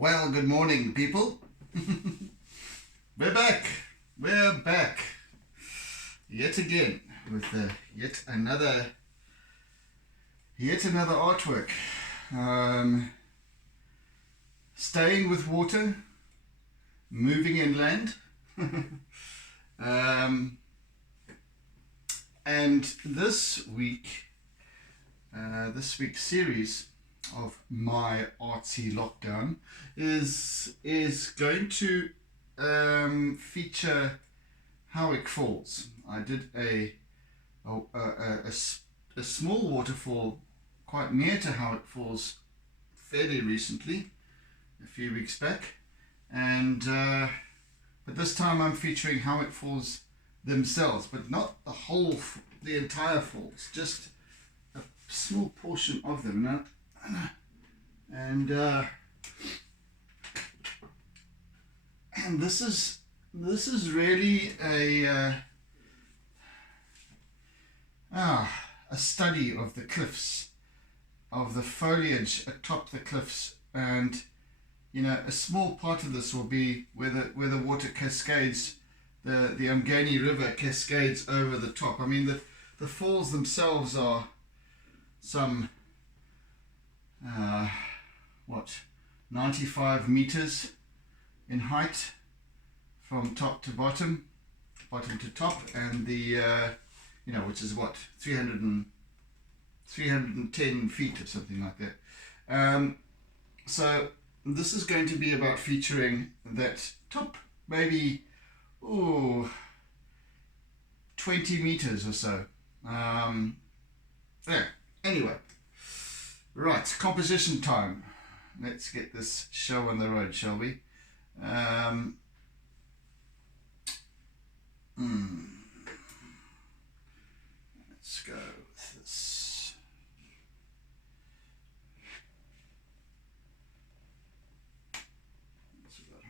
Well, good morning, people. We're back. We're back yet again with yet another artwork. Staying with water, moving inland, and this week's series of my artsy lockdown is going to feature Howick Falls. I did a small waterfall quite near to Howick Falls fairly recently, a few weeks back, and but this time I'm featuring Howick Falls themselves, but not the entire falls, just a small portion of them. Now, and this is really a study of the cliffs, of the foliage atop the cliffs, and a small part of this will be where the water cascades, the Umgeni River cascades over the top. I mean, the falls themselves are some 95 meters in height from top to bottom to top, and the which is what 310 feet or something like that. So this is going to be about featuring that top, maybe 20 meters or so. There. Anyway, right, composition time. Let's get this show on the road, shall we? Let's go with this. That's about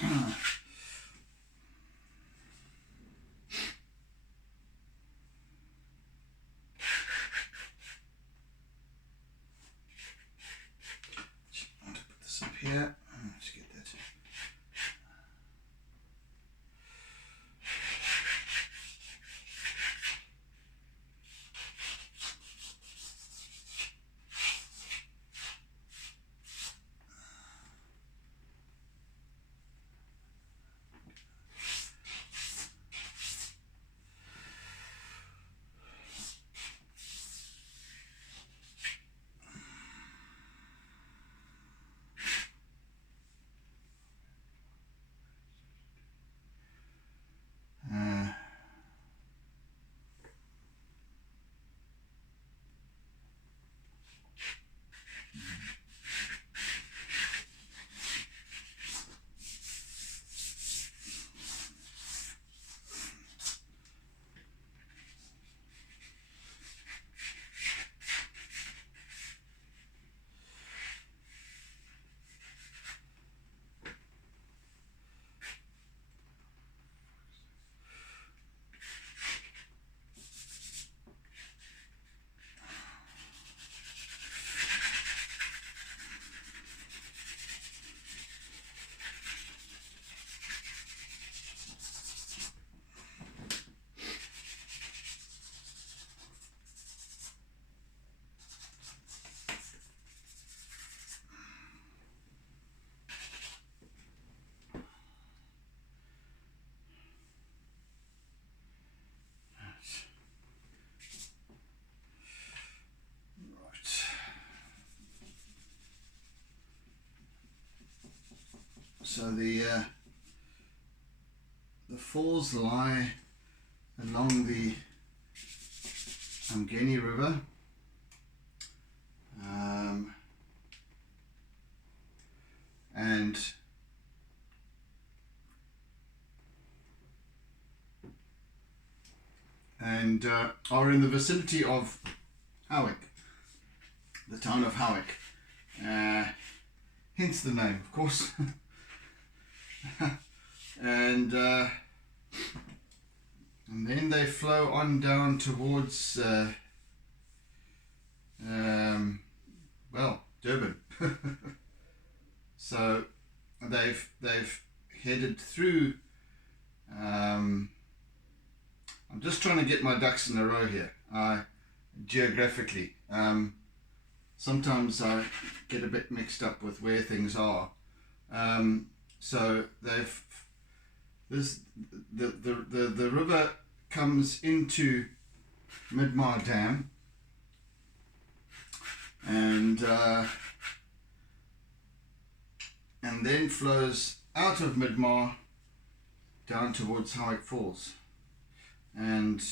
half. Here, let's get that. So the falls lie along the Umgeni River. And are in the vicinity of Howick, the town of Howick, hence the name, of course. and then they flow on down towards Durban. So they've headed through. I'm just trying to get my ducks in a row here, geographically. Sometimes I get a bit mixed up with where things are. So the river comes into Midmar Dam, and then flows out of Midmar down towards Howick Falls, and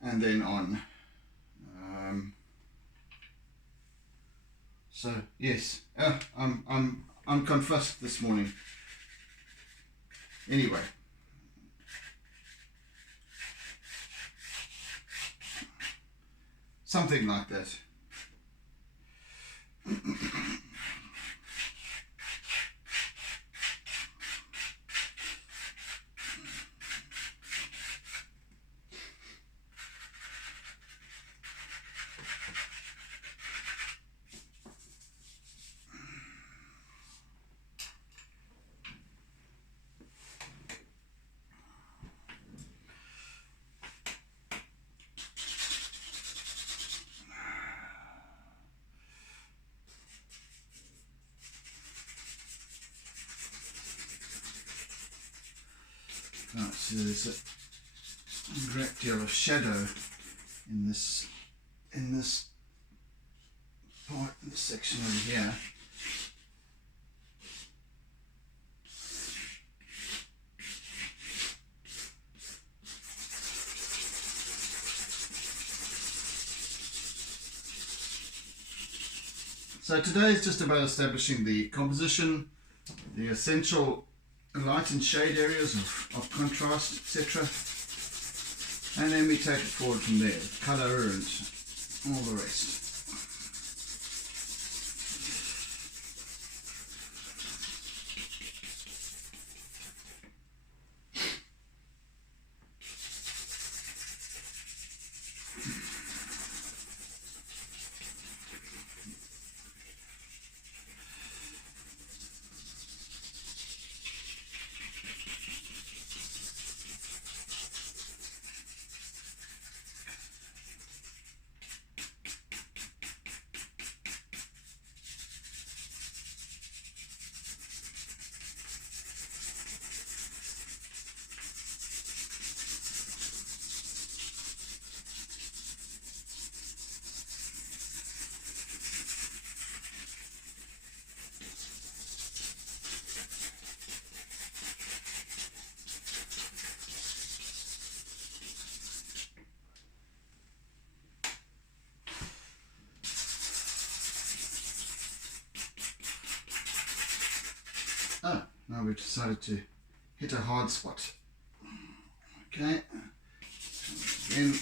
then on. So yes, I'm confused this morning. Anyway, something like that. Right, so there's a great deal of shadow in this part, in this section over here. So today is just about establishing the composition, the essential light and shade areas of contrast, etc. And then we take it forward from there, colour and all the rest. Oh, now we've decided to hit a hard spot. Okay, again.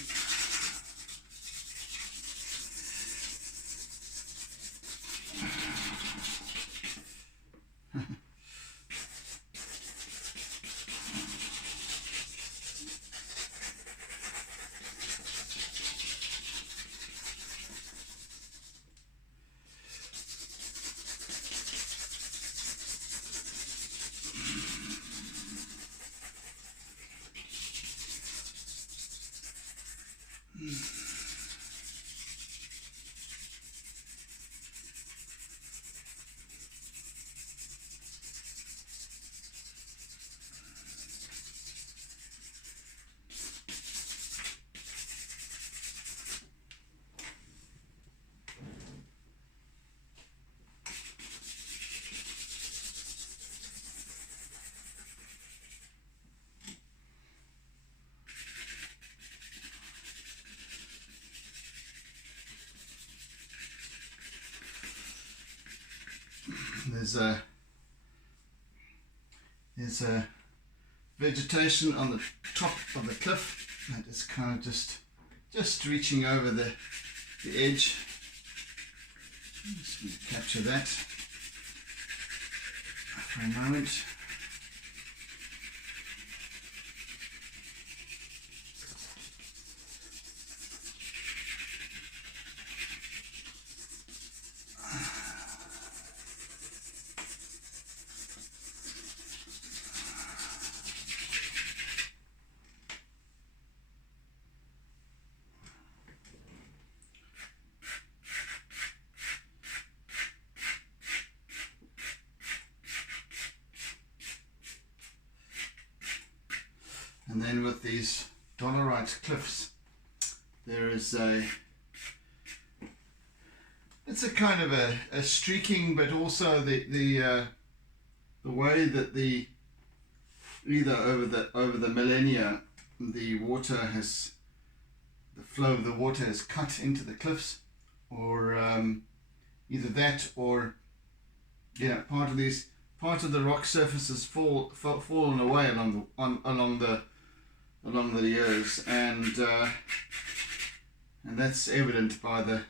there's a vegetation on the top of the cliff that is kind of just reaching over the edge. Just going to capture that for a moment. And then with these dolerite cliffs, there is it's a kind of a streaking, but also the way that either over the millennia the flow of the water has cut into the cliffs, or either that, or part of the rock surface has fallen away along the years, and that's evident by the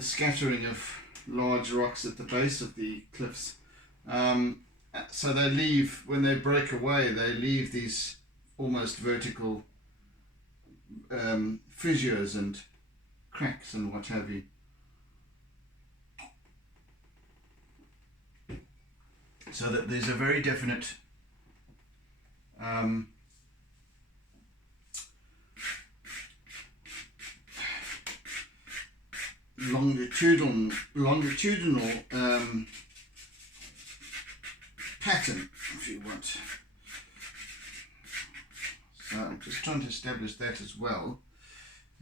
scattering of large rocks at the base of the cliffs. So they leave, when they break away, they leave these almost vertical fissures and cracks and what have you. So that there's a very definite longitudinal pattern, if you want. So I'm just trying to establish that as well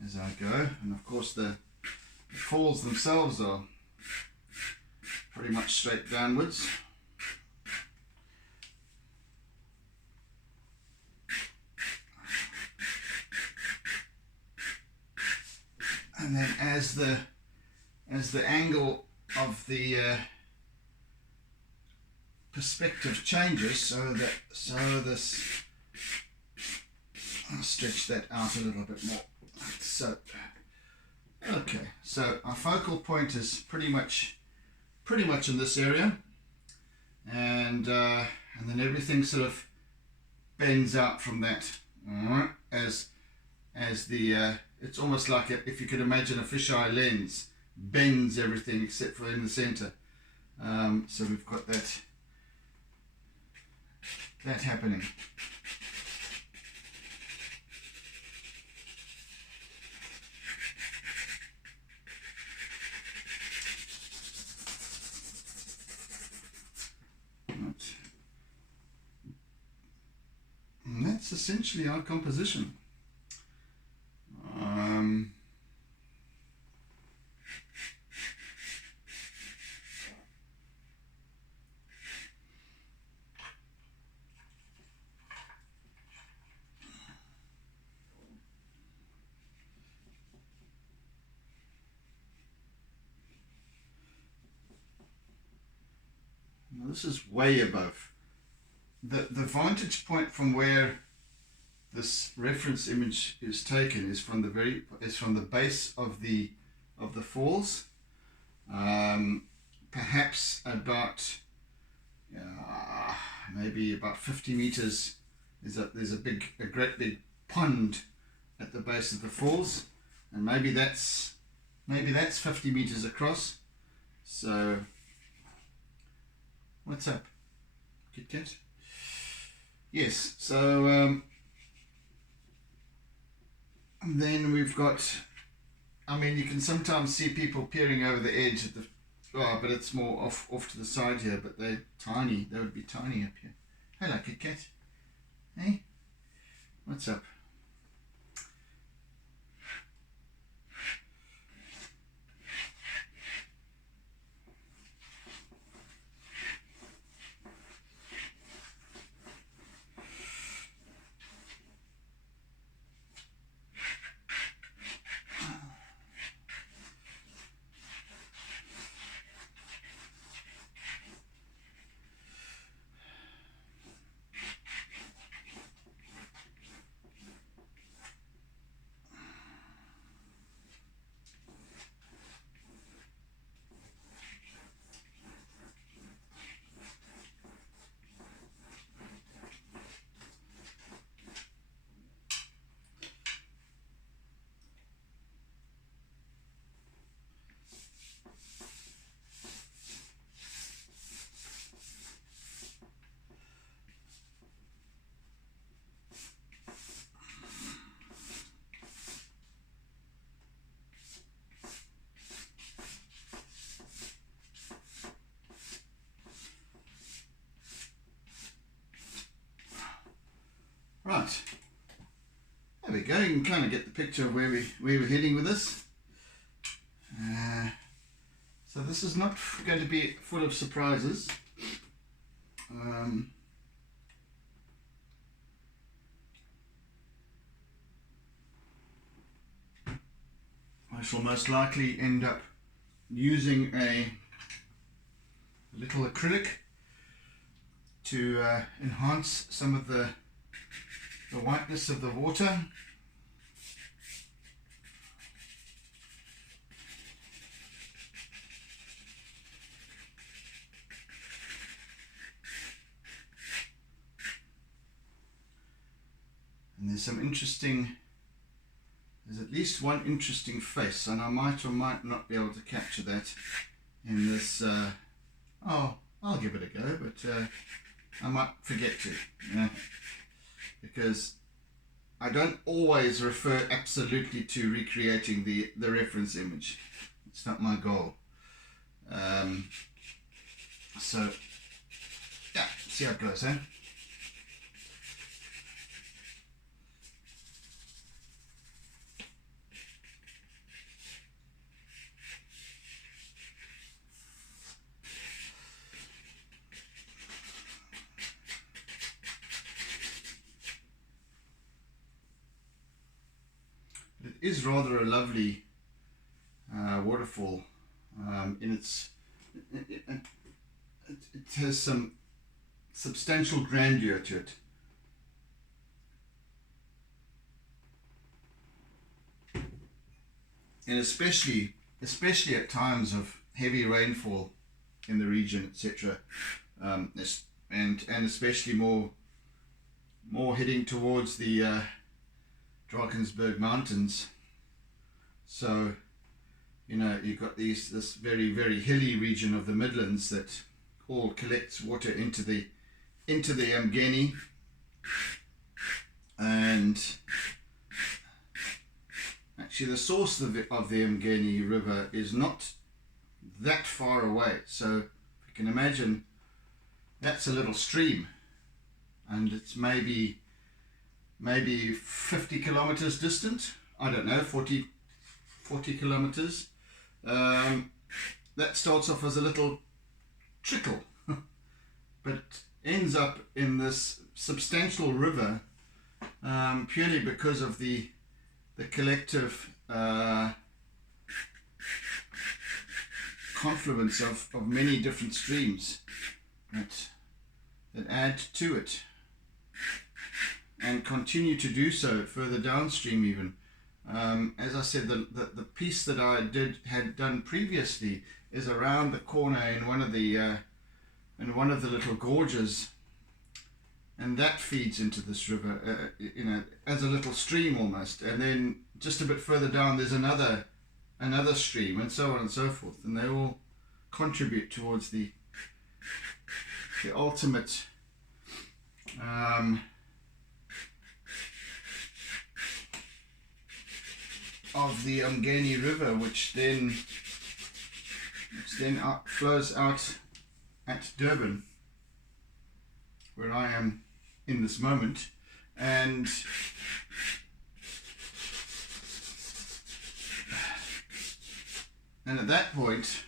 as I go, and of course the falls themselves are pretty much straight downwards. And then as the angle of the perspective changes, so this, I'll stretch that out a little bit more. So, okay, so our focal point is pretty much in this area, and then everything sort of bends out from that. All right, as the it's almost like if you could imagine a fisheye lens bends everything except for in the center. So we've got that happening. Right. And that's essentially our composition. This is way above. The vantage point from where this reference image is taken is from the base of the falls, perhaps about maybe about 50 meters. There's a great big pond at the base of the falls, and maybe that's 50 meters across. So what's up, Kit Kat? Yes, so then we've got, I mean, you can sometimes see people peering over the edge of the, but it's more off to the side here, but they're tiny. They would be tiny up here. Hello, Kit Kat. Hey, what's up? go. You can kind of get the picture of where we're heading with this. So this is not going to be full of surprises. I shall most likely end up using a little acrylic to enhance some of the whiteness of the water. And there's at least one interesting face, and I might or might not be able to capture that in this. Oh, I'll give it a go, but I might forget to, because I don't always refer absolutely to recreating the reference image. It's not my goal. So, yeah, see how it goes, eh? It is rather a lovely waterfall. It has some substantial grandeur to it. And especially at times of heavy rainfall in the region, etc. And especially more heading towards the Drakensberg Mountains. So, you've got this very, very hilly region of the Midlands that all collects water into the Umgeni, and actually the source of the Umgeni River is not that far away. So you can imagine that's a little stream, and it's maybe 50 kilometers distant. I don't know, 40 kilometers. That starts off as a little trickle, but ends up in this substantial river, purely because of the collective confluence of many different streams that add to it and continue to do so further downstream even. As I said, the piece that I had done previously is around the corner in one of the little gorges, and that feeds into this river, as a little stream almost. And then just a bit further down, there's another stream, and so on and so forth, and they all contribute towards the ultimate of the Umgeni River, which then flows out at Durban, where I am in this moment. And at that point,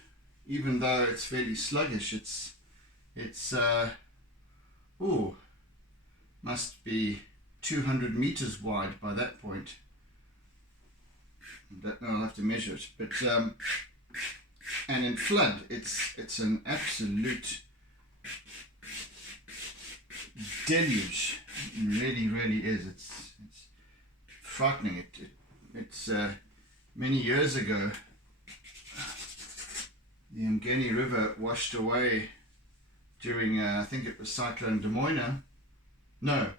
even though it's fairly sluggish, it's must be 200 meters wide by that point. I'll have to measure it, but and in flood, it's an absolute deluge. It really is. It's frightening. It's many years ago, the Umgeni River washed away during I think it was Cyclone Demoina. No,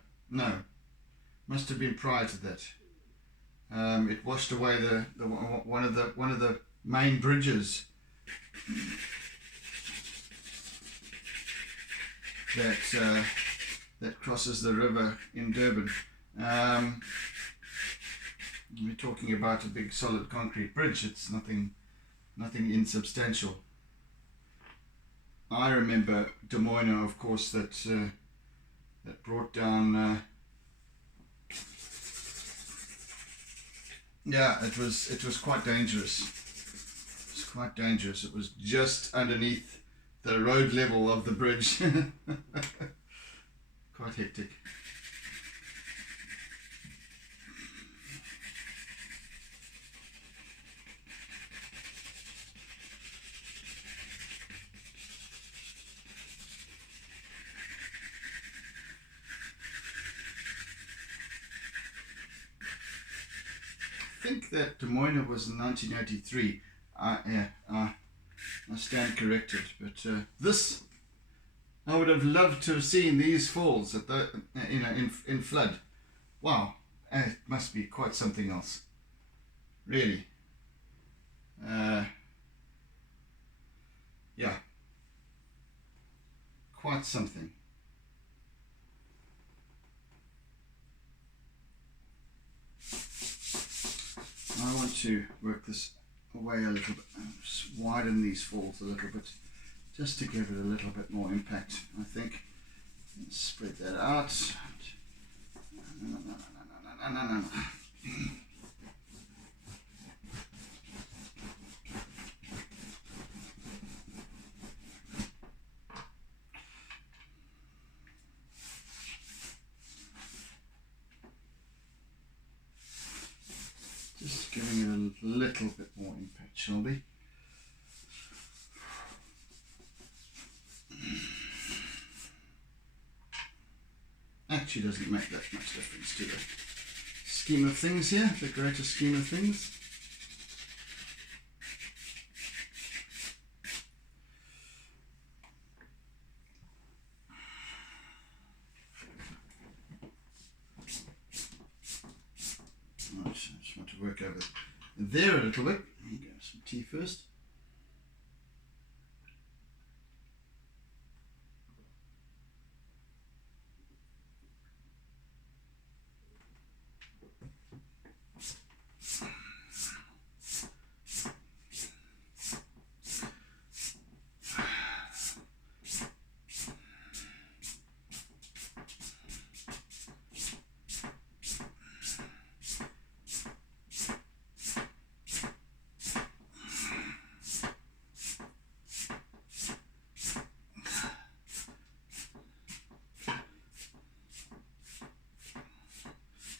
must have been prior to that. It washed away one of the main bridges that crosses the river in Durban. We're talking about a big solid concrete bridge. It's nothing insubstantial. I remember Demoina, of course, that brought down Yeah, it was quite dangerous. It was quite dangerous. It was just underneath the road level of the bridge. Quite hectic. I think that Des Moines was in 1983. I stand corrected, but this I would have loved to have seen these falls at the in flood. Wow, it must be quite something else, really. Yeah, quite something. I want to work this away a little bit, just widen these falls a little bit, just to give it a little bit more impact, I think. Let's spread that out. Just giving it a little bit more impact, shall we? Actually doesn't make that much difference to the scheme of things here, the greater scheme of things. I just want to work over there a little bit. Go some tea first.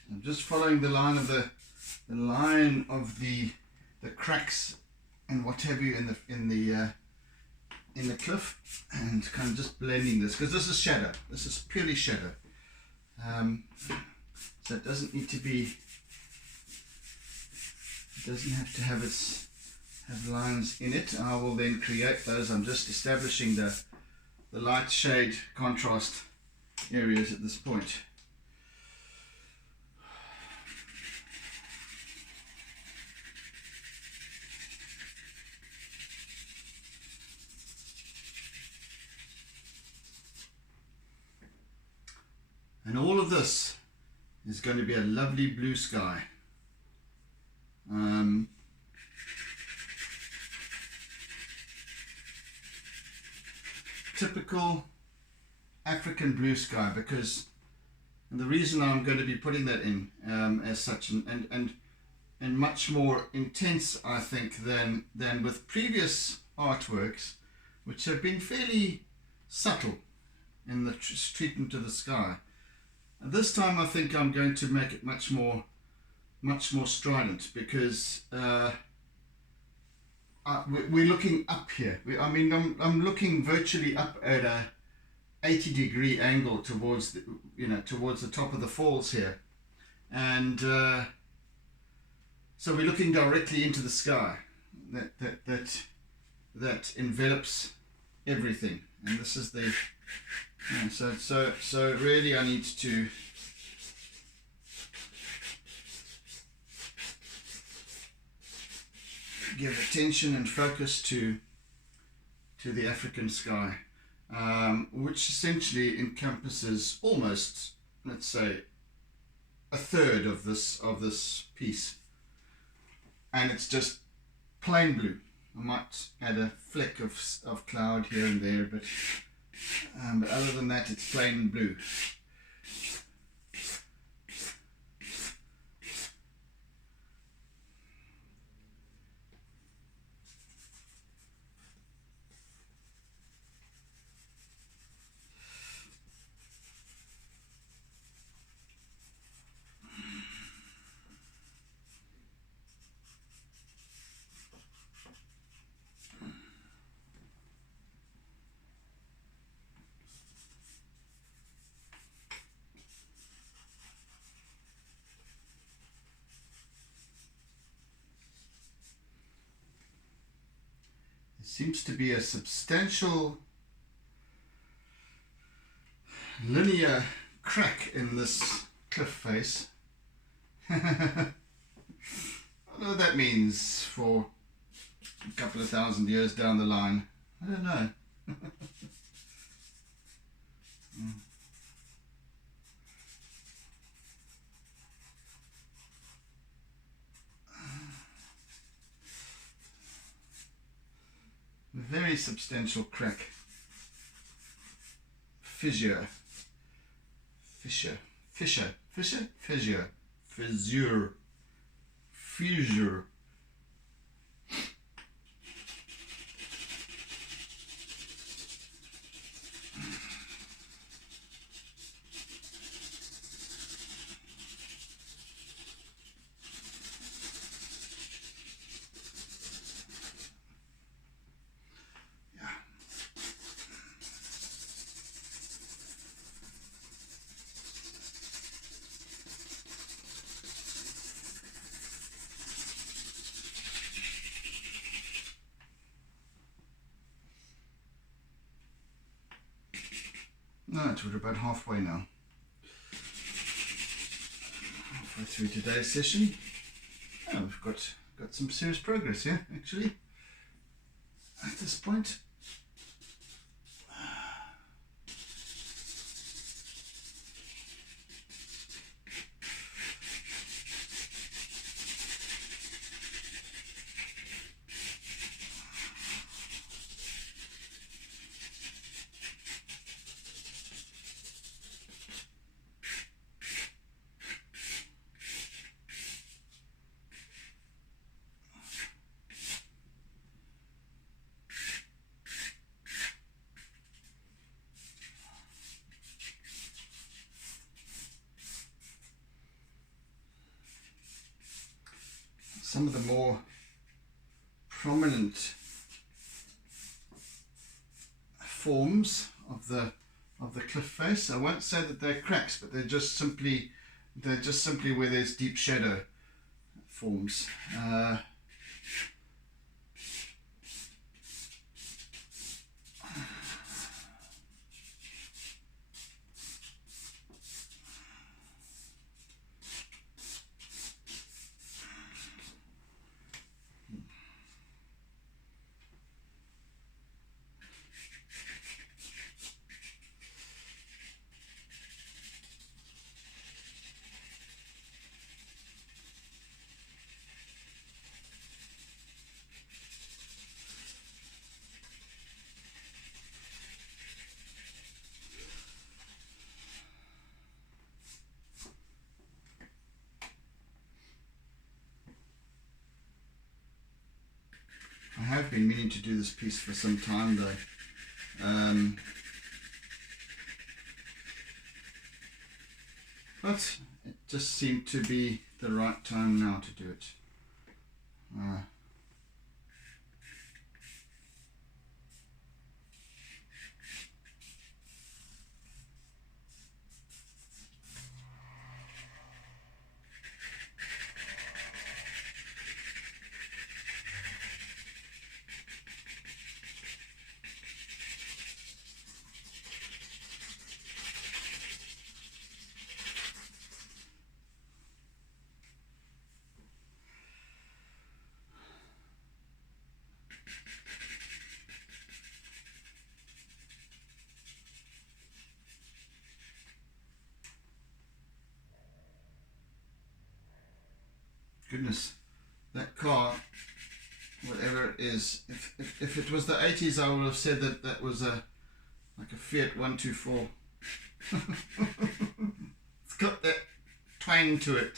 I'm just following the line of the cracks and what have you in the cliff, and kind of just blending this, because this is shadow. This is purely shadow. So it doesn't need to be. It doesn't have to have lines in it. I will then create those. I'm just establishing the light shade contrast areas at this point. And all of this is going to be a lovely blue sky. Typical African blue sky, because the reason I'm going to be putting that in as such, and much more intense, I think, than with previous artworks, which have been fairly subtle in the treatment of the sky. And this time I think I'm going to make it much more strident, because we're looking up here. I'm looking virtually up at a 80-degree angle towards the top of the falls here, and so we're looking directly into the sky that envelops everything. And this is the so really I need to give attention and focus to the African sky, which essentially encompasses almost, let's say, a third of this piece, and it's just plain blue. I might add a fleck of cloud here and there, but other than that, it's plain blue. seems to be a substantial linear crack in this cliff face. I don't know what that means for a couple of thousand years down the line. I don't know. Very substantial crack. Fissure. Right, we're about halfway now. Halfway through today's session. Oh, we've got some serious progress here, actually, at this point. Some of the more prominent forms of the cliff face, I won't say that they're cracks, but they're just simply where there's deep shadow forms. I have been meaning to do this piece for some time though, but it just seemed to be the right time now to do it. Goodness, that car, whatever it is, if it was the 80s, I would have said that that was like a Fiat 124. It's got that twang to it.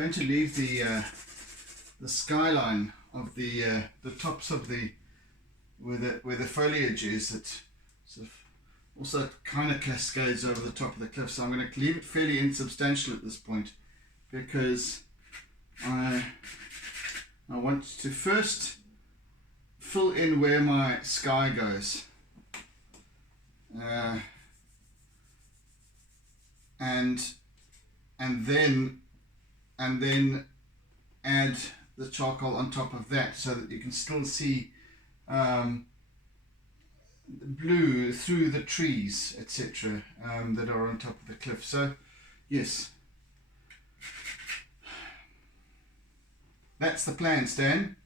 going to leave the skyline of the tops of the where the foliage is. It sort of also kind of cascades over the top of the cliff. So I'm going to leave it fairly insubstantial at this point, because I want to first fill in where my sky goes, and then add the charcoal on top of that, so that you can still see blue through the trees, etc., that are on top of the cliff. So yes, that's the plan, Stan.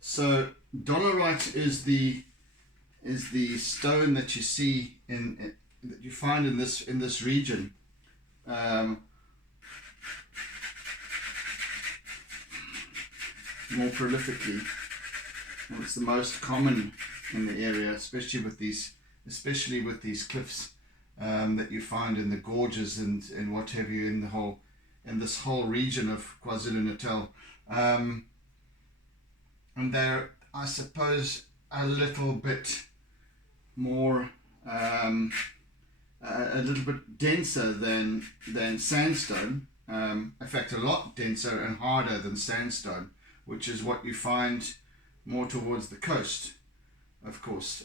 So dolerite is the stone that you see that you find in this region. More prolifically. Well, it's the most common in the area, especially with these cliffs that you find in the gorges and what have you in this whole region of KwaZulu-Natal. And they're, I suppose, a little bit more, a little bit denser than sandstone. In fact, a lot denser and harder than sandstone, which is what you find more towards the coast, of course,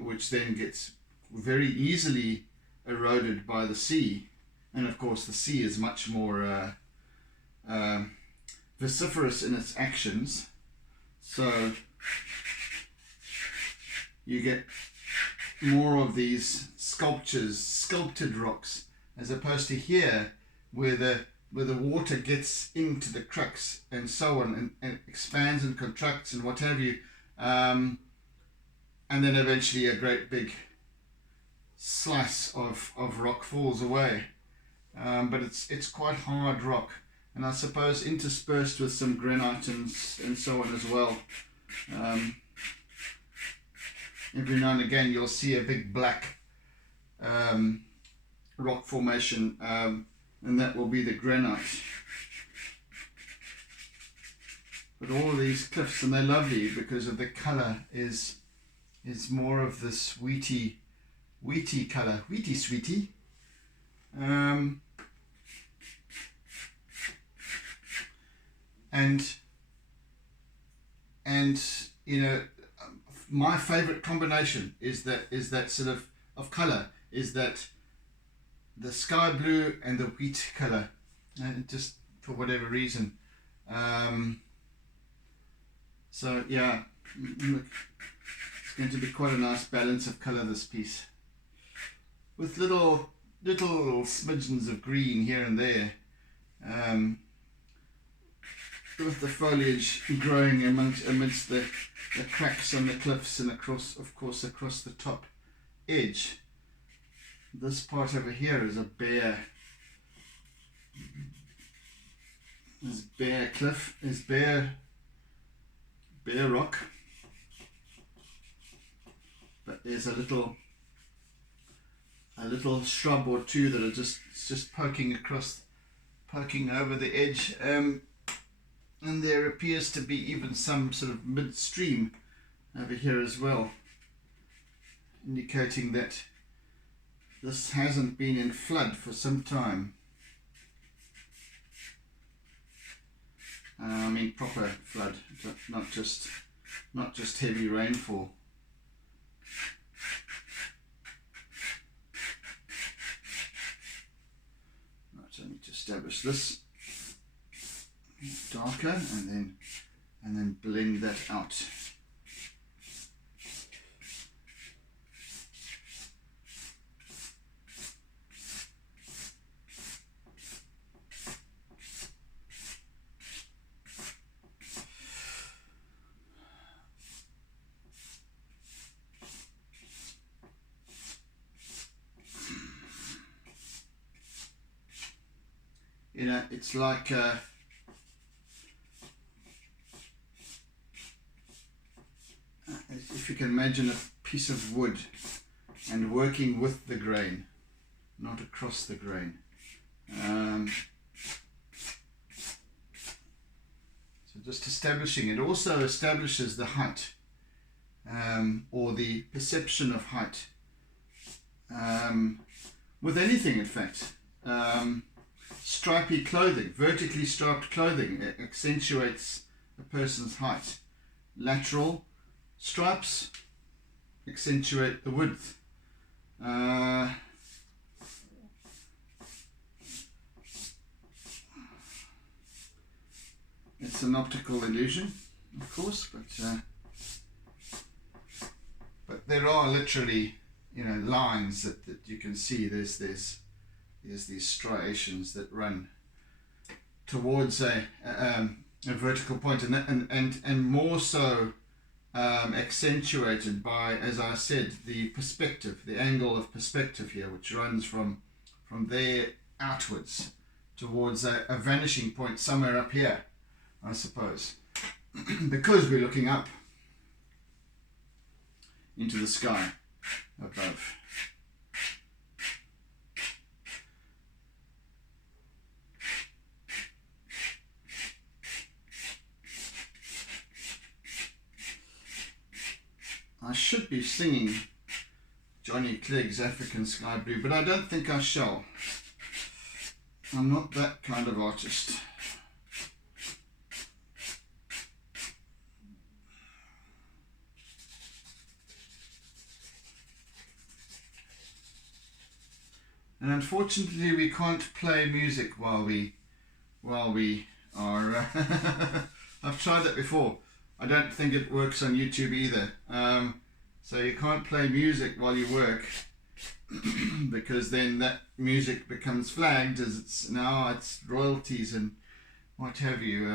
which then gets very easily eroded by the sea. And of course, the sea is much more vociferous in its actions. So you get more of these sculpted rocks, as opposed to here, where the water gets into the cracks and so on, and expands and contracts and what have you, and then eventually a great big slice of rock falls away. But it's quite hard rock, and I suppose interspersed with some granite and so on as well. Every now and again you'll see a big black rock formation, and that will be the granite. But all of these cliffs, and they're lovely because of the colour, is more of this wheaty colour, wheaty sweetie. And you know, my favourite combination is that sort of colour, is that the sky blue and the wheat colour, just for whatever reason. So yeah, look, it's going to be quite a nice balance of colour, this piece, with little smidgens of green here and there, with the foliage growing amidst the cracks on the cliffs, and across the top edge. This part over here is a bare cliff, is bare rock, but there's a little shrub or two that are just poking over the edge, and there appears to be even some sort of midstream over here as well, indicating that this hasn't been in flood for some time. I mean proper flood, not just heavy rainfall. Right, so I need to establish this darker, and then blend that out. You know, it's like if you can imagine a piece of wood and working with the grain, not across the grain. So just establishing, it also establishes the height, or the perception of height, with anything in fact. Stripy clothing, vertically striped clothing, accentuates a person's height. Lateral stripes accentuate the width. It's an optical illusion, of course, but there are literally, lines that you can see. There's these striations that run towards a vertical point, and more so accentuated by, as I said, the perspective, the angle of perspective here, which runs from there outwards towards a vanishing point somewhere up here, I suppose, because we're looking up into the sky above. I should be singing Johnny Clegg's African Sky Blue, but I don't think I shall. I'm not that kind of artist. And unfortunately we can't play music while we are I've tried that before. I don't think it works on YouTube either. So you can't play music while you work because then that music becomes flagged as it's royalties and what have you.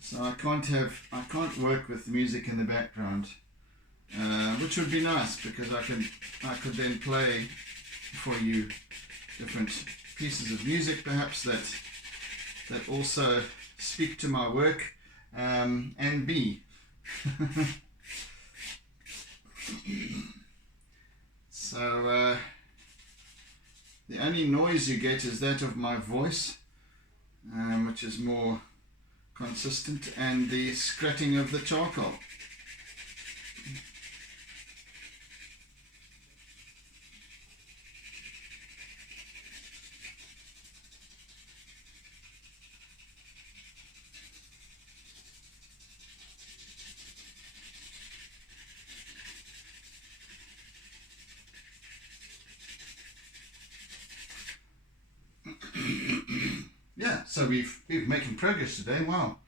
So I can't work with music in the background, which would be nice because I could then play for you different pieces of music perhaps that also speak to my work and be. So the only noise you get is that of my voice, which is more consistent, and the scratching of the charcoal. Yeah, so we're making progress today. Wow.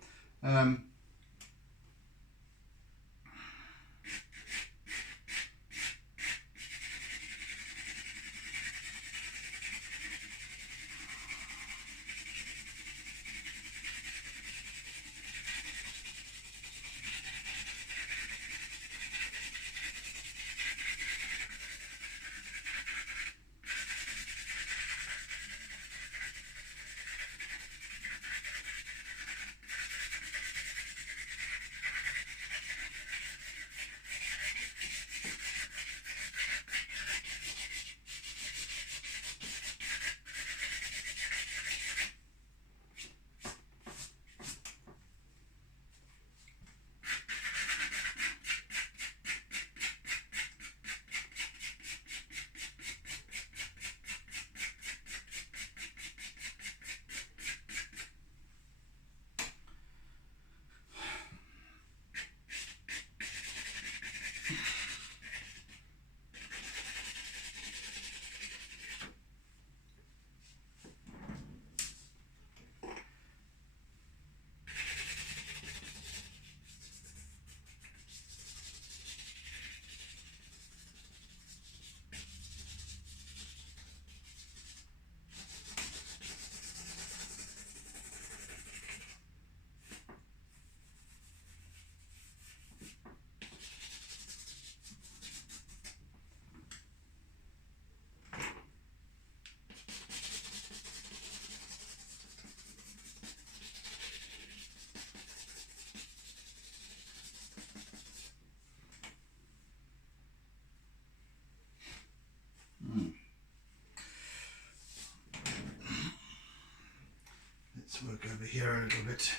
clearer a little bit.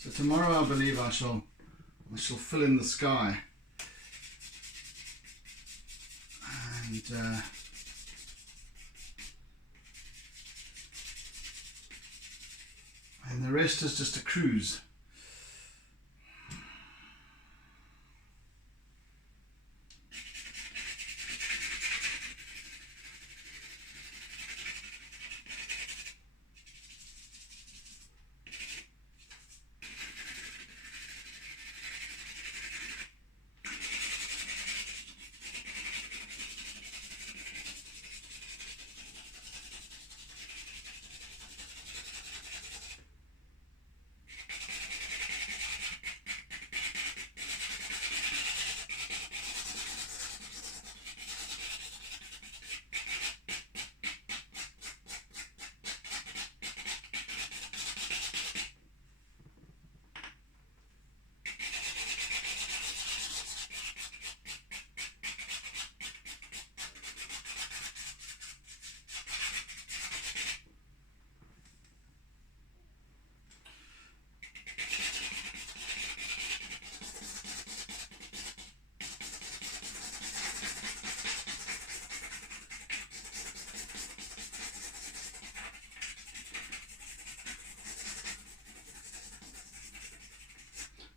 So tomorrow I believe I shall fill in the sky, and the rest is just a cruise.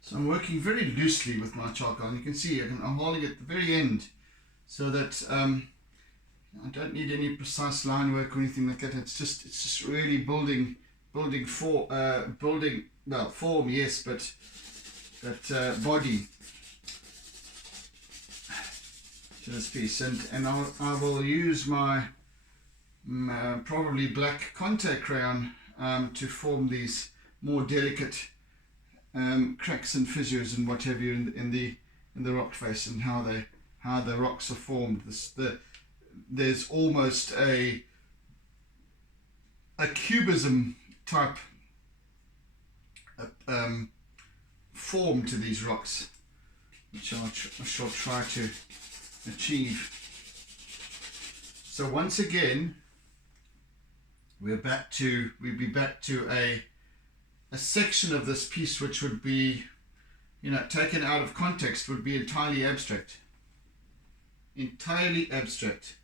So I'm working very loosely with my charcoal, and you can see I'm holding it at the very end so that I don't need any precise line work or anything like that. It's just really building form, yes, but body to this piece, and I will use my probably black contact crayon to form these more delicate cracks and fissures and what have you in the rock face, and how the rocks are formed. There's almost a cubism type form to these rocks, which I shall try to achieve. So once again, we'd be back to a section of this piece which would be, taken out of context, would be entirely abstract. Entirely abstract.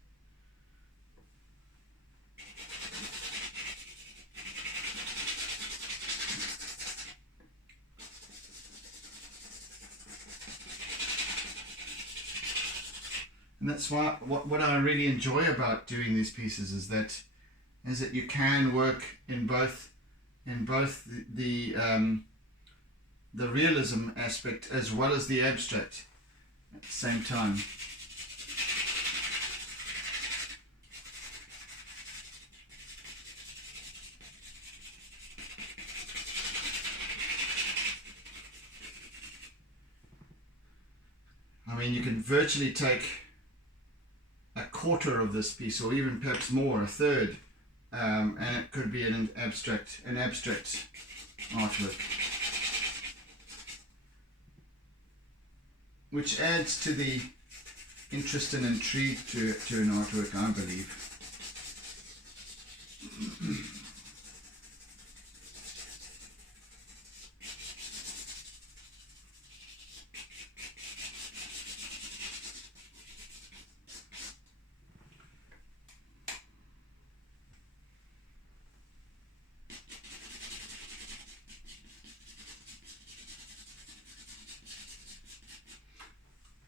And that's why what I really enjoy about doing these pieces is that you can work in both the realism aspect as well as the abstract at the same time. I mean, you can virtually take a quarter of this piece, or even perhaps more, a third, and it could be an abstract artwork, which adds to the interest and intrigue to an artwork, I believe.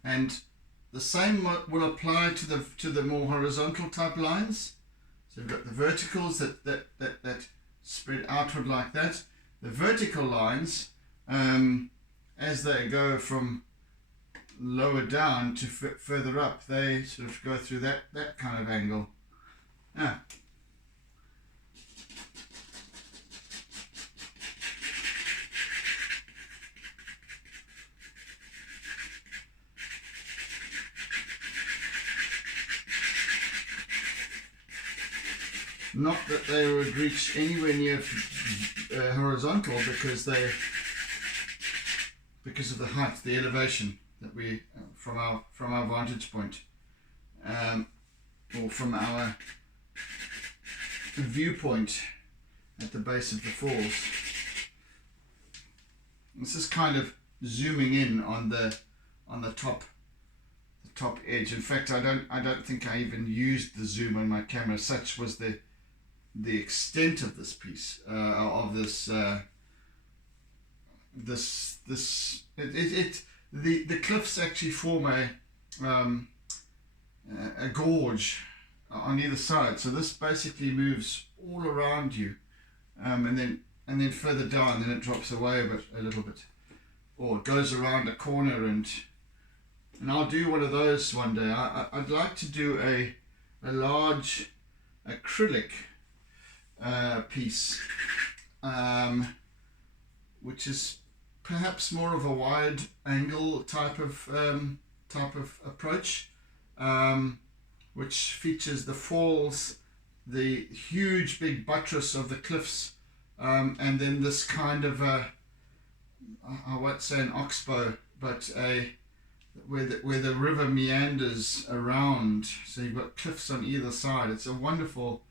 And the same will apply to the more horizontal type lines. So we've got the verticals that spread outward like that. The vertical lines, as they go from lower down to further up, they sort of go through that kind of angle. Ah. Not that they would reach anywhere near horizontal, because of the height, the elevation that we from our vantage point. or from our viewpoint at the base of the falls. This is kind of zooming in on the top edge. In fact, I don't think I even used the zoom on my camera. Such was the extent of this piece of this the cliffs actually form a gorge on either side. So this basically moves all around you, and then further down, then it drops away a little bit, or it goes around a corner, and I'll do one of those one day. I'd like to do a large acrylic piece, which is perhaps more of a wide angle type of approach, which features the falls, the huge big buttress of the cliffs, and then this kind of I won't say an oxbow, but where the river meanders around, so you've got cliffs on either side. It's a wonderful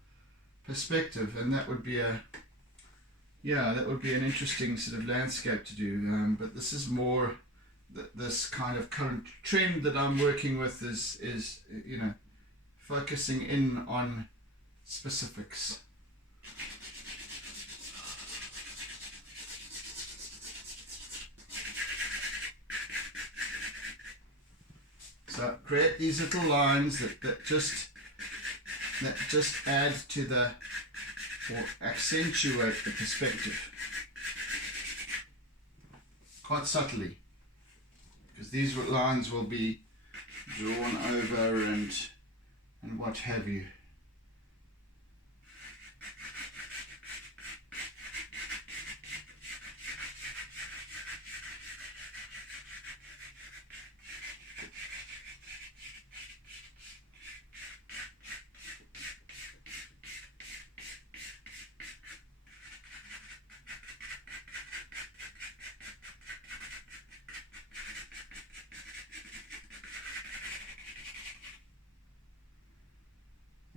perspective, and that would be an interesting sort of landscape to do. But this is more this kind of current trend that I'm working with is focusing in on specifics. So create these little lines that just add to or accentuate the perspective quite subtly, because these lines will be drawn over and what have you.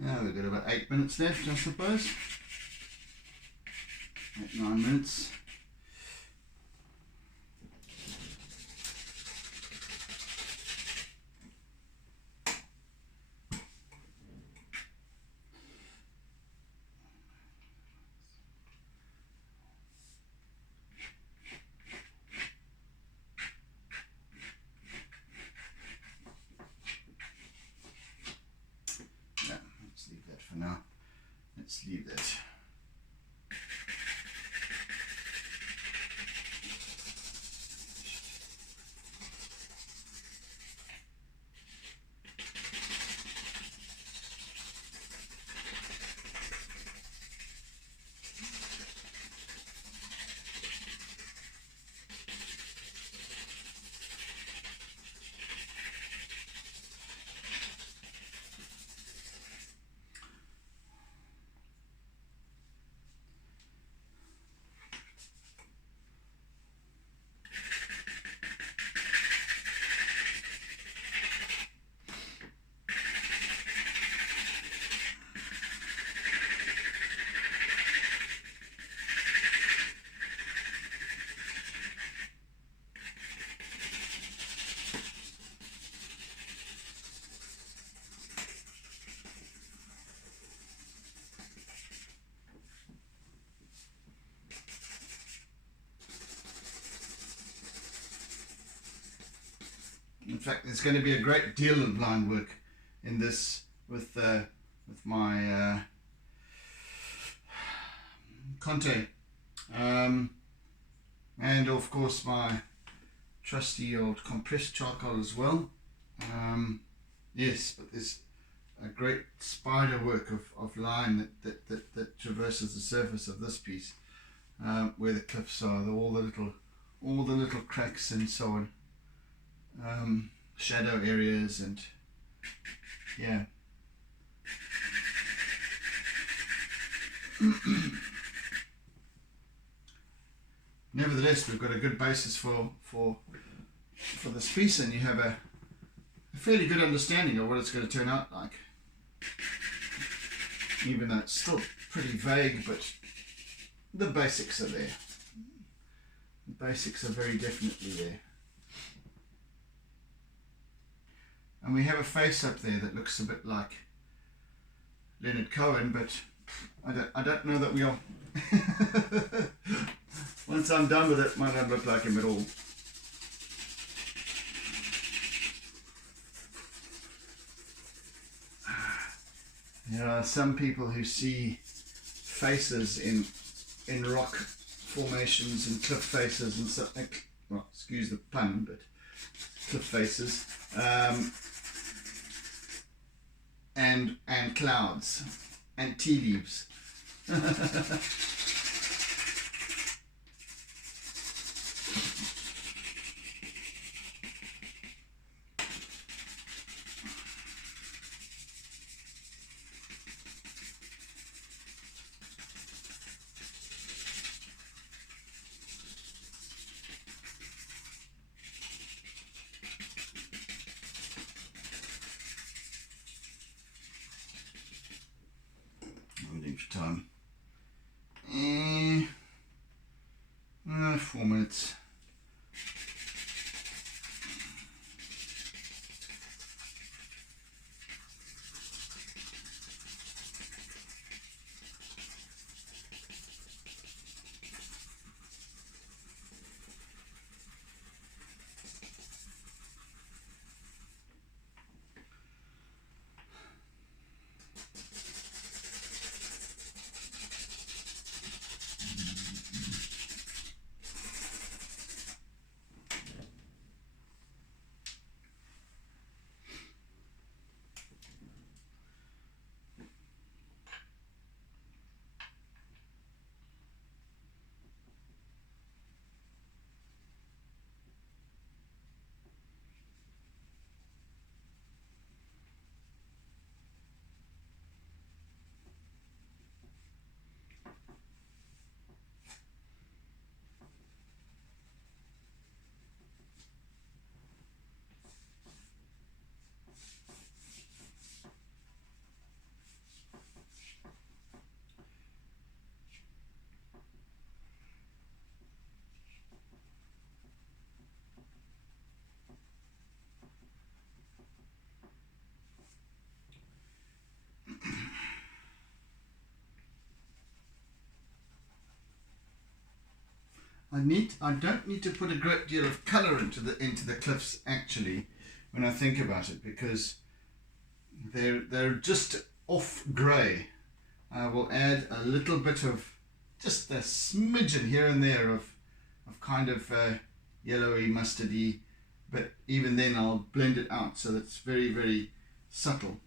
Now we've got about 8 minutes left, I suppose. 8-9 minutes. For now, let's leave that. In fact, there's going to be a great deal of line work in this with my Conte, and of course my trusty old compressed charcoal as well. Yes, but there's a great spider work of line that traverses the surface of this piece, where the cliffs are, all the little cracks and so on. Shadow areas, and yeah. Nevertheless, we've got a good basis for this piece, and you have a fairly good understanding of what it's going to turn out like, even though it's still pretty vague, but the basics are there. The basics are very definitely there. And we have a face up there that looks a bit like Leonard Cohen, but I don't know that we are. Once I'm done with it, it might not look like him at all. There are some people who see faces in rock formations and cliff faces and so, well, excuse the pun, but cliff faces, and clouds and tea leaves. Time. 4 minutes. I don't need to put a great deal of colour into the cliffs actually, when I think about it, because they're just off grey. I will add a little bit of, just a smidgen here and there of kind of yellowy, mustardy, but even then I'll blend it out so that it's very, very subtle.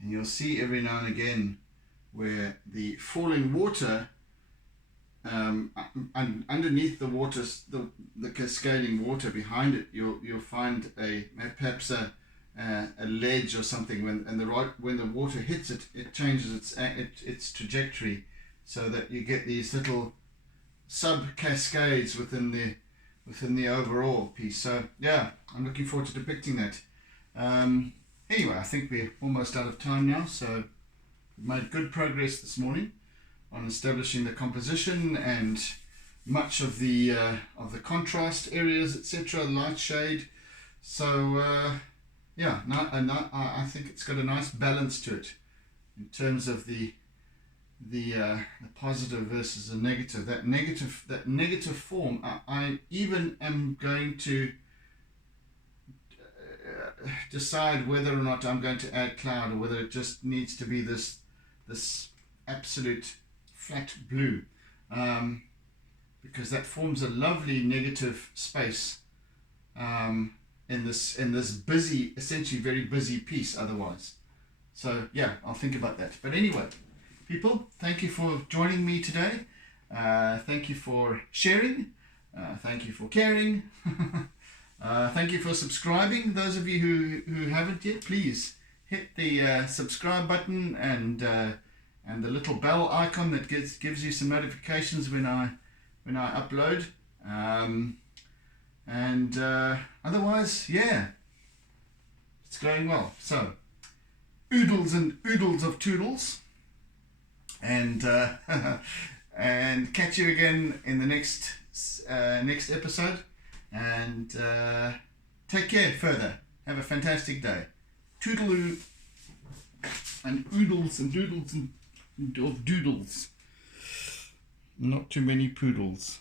And you'll see every now and again where the falling water, underneath the water, the cascading water behind it, you'll find perhaps a ledge or something, when the water hits it, it changes its trajectory, so that you get these little sub cascades within the overall piece. So yeah, I'm looking forward to depicting that. Anyway, I think we're almost out of time now, so we've made good progress this morning on establishing the composition and much of the contrast areas, etc., light shade. So yeah, I think it's got a nice balance to it in terms of the positive versus the negative. That negative form, I even am going to decide whether or not I'm going to add cloud, or whether it just needs to be this absolute flat blue, because that forms a lovely negative space in this busy, essentially very busy piece otherwise. So yeah, I'll think about that. But anyway, people, thank you for joining me today. Thank you for sharing. Thank you for caring. Thank you for subscribing. Those of you who haven't yet, please hit the subscribe button and the little bell icon that gives you some notifications when I upload. Otherwise, yeah, it's going well. So, oodles and oodles of toodles, and and catch you again in the next episode. And take care further. Have a fantastic day. Toodaloo and oodles and doodles and of doodles. Not too many poodles.